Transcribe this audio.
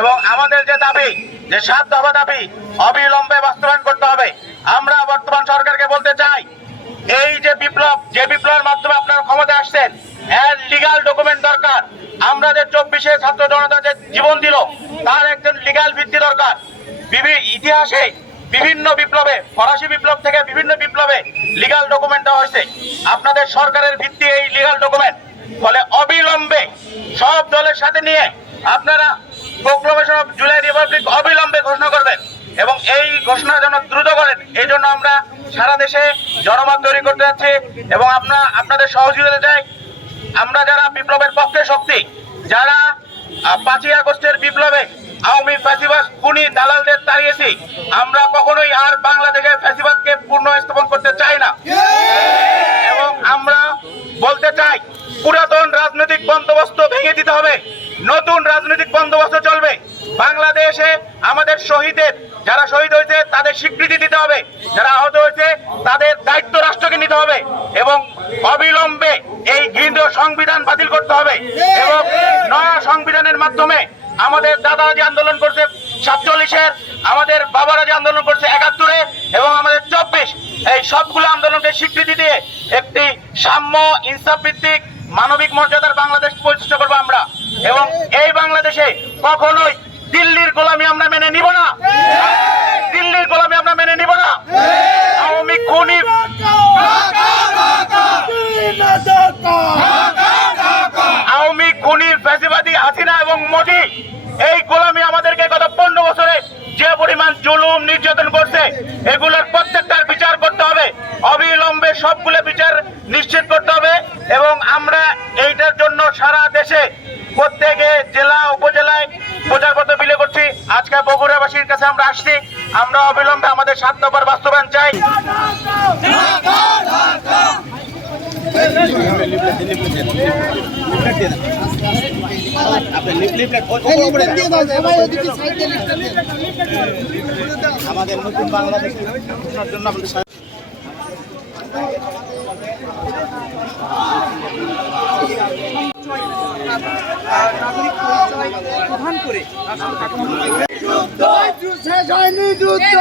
এবং আমাদের যে দাবি, যে 7 দফা দাবি অবিলম্বে বাস্তবায়ন করতে হবে। আমরা বর্তমান সরকারকে বলতে চাই, এই যে বিপ্লবের মাধ্যমে আপনারা ক্ষমতায় আসছেন, এর লিগ্যাল ডকুমেন্ট দরকার। আমরা যে 24-এ ছাত্র জনতা যে জীবন দিল, তার একজন লিগ্যাল ভিত্তি দরকার। ইতিহাসে বিভিন্ন বিপ্লবে, ফরাসি বিপ্লব থেকে বিভিন্ন বিপ্লবে লিগ্যাল ডকুমেন্ট দেওয়া হয়েছে। আপনাদের সরকারের ভিত্তি এই লিগ্যাল ডকুমেন্ট। ফলে অবিলম্বে সব দলের সাথে নিয়ে আপনারা প্রোক্লামেশন অফ জুলাই রিপাবলিক অবিলম্বে ঘোষণা করবেন এবং এই ঘোষণা যেন দ্রুত করেন। এই জন্য আমরা সারা দেশে জনমত তৈরি করতে যাচ্ছি এবং আপনাদের সহযোগিতা চাই। আমরা যারা বিপ্লবের পক্ষে শক্তি, যারা 5ই আগস্টের বিপ্লবে আওয়ামী ফ্যাসিবাদ খুনি দালালদের তাড়িয়েছি, আমরা কখনোই আর বাংলাদেশের ফ্যাসিবাদকে পুনঃস্থাপন করতে চাই না। এবং আমরা বলতে চাই, পুরাতন রাজনৈতিক বন্দোবস্ত ভেঙে দিতে হবে, নতুন রাজনৈতিক বন্দোবস্ত চলবে। বাংলাদেশে আমাদের শহীদের, যারা শহীদ হয়েছে তাদের স্বীকৃতি দিতে হবে, যারা আহত হয়েছে তাদের দায়িত্ব রাষ্ট্রকে নিতে হবে এবং অবিলম্বে এই ঘৃণিত সংবিধান বাতিল করতে হবে এবং নয়া সংবিধানের মাধ্যমে আমাদের দাদারা যে আন্দোলন করছে 47-এর, আমাদের বাবারা যে আন্দোলন করছে 71-এ এবং আমাদের 24, এই সবগুলো আন্দোলনকে স্বীকৃতি দিয়ে একটি সাম্য, ইনসাফ ভিত্তিক, মানবিক মর্যাদার বাংলাদেশ প্রতিষ্ঠা করবো আমরা। এবং এই বাংলাদেশে কখনোই দিল্লির গোলামি আমরা মেনে নিব না, দিল্লির গোলামি আমরা মেনে নিব না। আওয়ামী খুনি, আওয়ামী খুনি ফ্যাসিবাদী হাসিনা এবং মোদি, এই গোলামি আমাদেরকে গত 15 বছরে যে পরিমাণ জুলুম নির্যাতন করছে, এগুলোর প্রত্যেকটার বিচার করতে হবে, অবিলম্বে সবগুলো বিচার নিশ্চিত করতে হবে। এবং আমরা এইটার জন্য সারা দেশে প্রত্যেকে জেলা উপজেলায় প্রচারপত্র বিলি করছি। আজকে বগুড়াবাসীর কাছে আমরা আসছি, আমরা অবিলম্বে আমাদের 7 দফার বাস্তবায়ন চাই। আমাদের নতুন বাংলাদেশের জন্য নাগরিক পরিচয় প্রদান করে যুদ্ধ